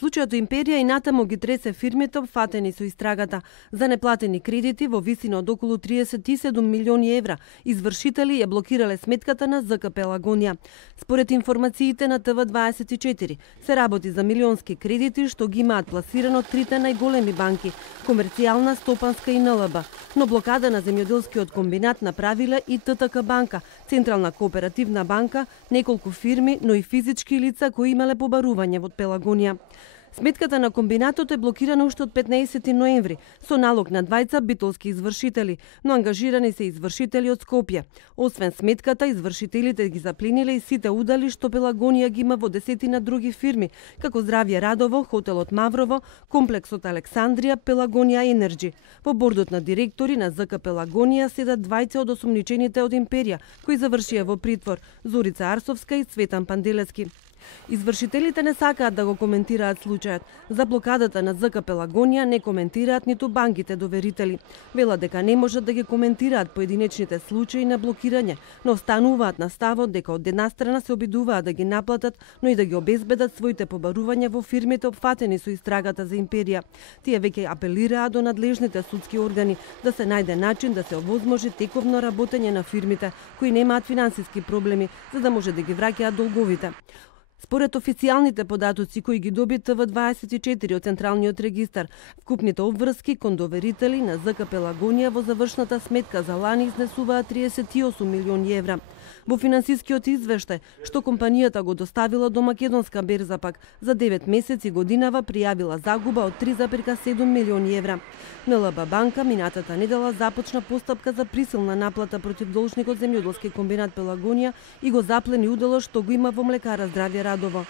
Случајот Империја и натаму ги тресе фирмите опфатени со истрагата за неплатени кредити во висина од околу 37 милиони евра. Извршители ја блокирале сметката на ЗК Пелагонија. Според информациите на ТВ24, се работи за милионски кредити што ги имаат пласирано трите најголеми банки – Комерцијална, Стопанска и НЛБ. Но блокада на земјоделскиот комбинат направиле и ТТК банка, Централна кооперативна банка, неколку фирми, но и физички лица кои имале побарување во Пелагонија. Сметката на комбинатот е блокирана уште од 15 ноември со налог на двајца битолски извршители, но ангажирани се извршители од Скопје. Освен сметката, извршителите ги заплениле и сите удали што Пелагонија ги има во десетина други фирми, како Здравје Радово, Хотелот Маврово, Комплексот Александрија, Пелагонија Енерджи. Во бордот на директори на ЗК Пелагонија седат двајца од осумничените од Империја, кои завршија во притвор, Зорица Арсовска и Цветан Панделевски. Извршителите не сакаат да го коментираат случајот. За блокадата на ЗК Пелагонија не коментираат ниту банките доверители. Велат дека не можат да ги коментираат поединечните случаи на блокирање, но остануваат на ставот дека од една страна се обидуваат да ги наплатат, но и да ги обезбедат своите побарувања во фирмите опфатени со истрагата за Империја. Тие веќе апелираат до надлежните судски органи да се најде начин да се овозможи тековно работење на фирмите кои немаат финансиски проблеми, за да може да ги враќаат долговите. Според официјалните податоци кои ги доби ТВ24 од Централниот регистар, вкупните обврски кон доверители на ЗК Пелагонија во завршната сметка за лани изнесуваат 38 милиони евра. Во финансискиот извештај, што компанијата го доставила до Македонска берза пак, за 9 месеци годинава пријавила загуба од 3,7 милиони евра. НЛБ банка минатата недела започна постапка за присилна наплата против должникот земјоделски комбинат Пелагонија и го заплени уделот што го има во млекара Здравје Радово.